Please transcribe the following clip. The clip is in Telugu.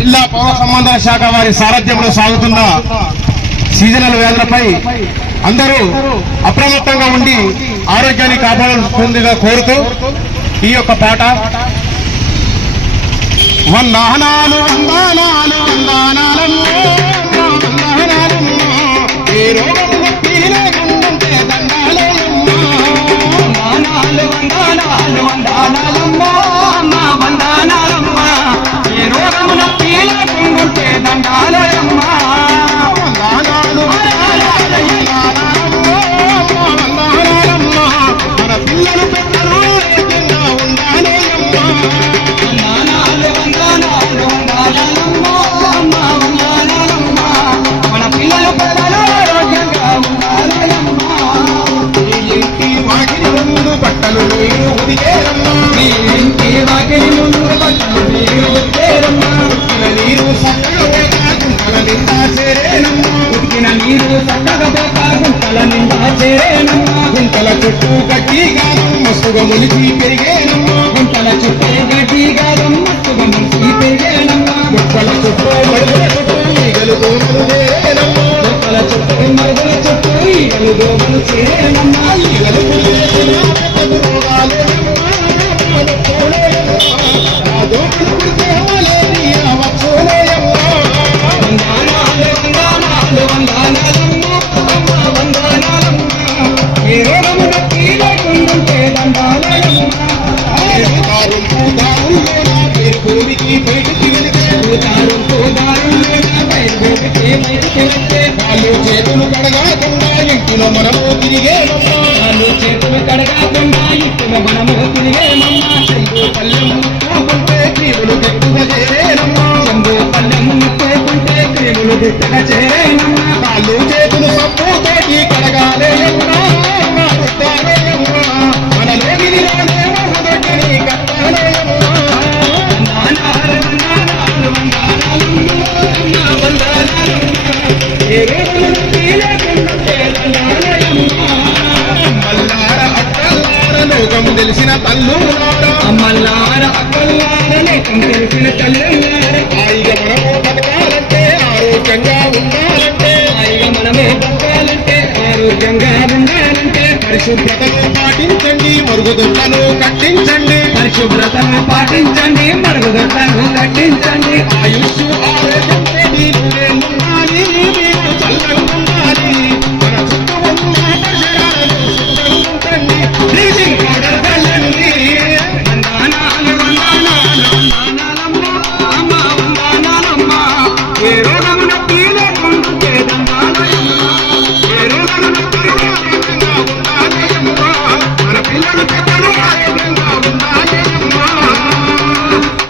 జిల్లా పౌర సంబంధాల శాఖ వారి సారథ్యంలో సాగుతున్న సీజనల్ వ్యాధులపై అందరూ అప్రమత్తంగా ఉండి ఆరోగ్యాన్ని కాపాడుతుందిగా కోరుతూ ఈ యొక్క పాట. వందానాలు వందానాలు వందానాలమ్మో వందానాలమ్మో ఏ రోగము నొప్పి వందనాలు వందనాలు ఇల్లు చక్కగా పోక గుంటల నిండా చేరేనమ్మా. గుంటల చుట్టూ గట్టి కాదు మస్తుగా ములిచి పెరిగేనమ్మా గుంటల గట్టి కాదు మత్తుగా ములిచి పెరిగేనమ్మా గుంటల చుట్టూ మడుగుల చుట్టూ ఈగలు దోమలు చేరేనమ్మా. మొక్కల చుట్టూ మడుగుల చుట్టూ ఈగలు దోమలు చేరేనమ్మా. ఈగలు కుదిరేసిన వాళ్ళు చేతులు కడగాకుండా ఇంటిలో మనము తిరిగేనమ్మా వాళ్ళు చేతులు కడగాకుండా ఇచ్చిన మనము తిరిగేమమ్మా చెంగు పల్లెం ముట్టుకుంటే ఏ తెలిసిన తల్లులారా అమ్మల్లార అక్కల్లార లేకం తెలిసిన తల్లులార హాయిగా మనము బతకాలంటే ఆరోగ్యంగా ఉండాలంటే హాయిగా మనమే బతకాలంటే ఆరోగ్యంగా ఉండాలంటే పరిశుభ్రతను పాటించండి మరుగుదొడ్లను కట్టించండి. పరిశుభ్రతను పాటించండి మరుగుదొడ్లను కట్టించండి. మన పిల్లలు పెద్ద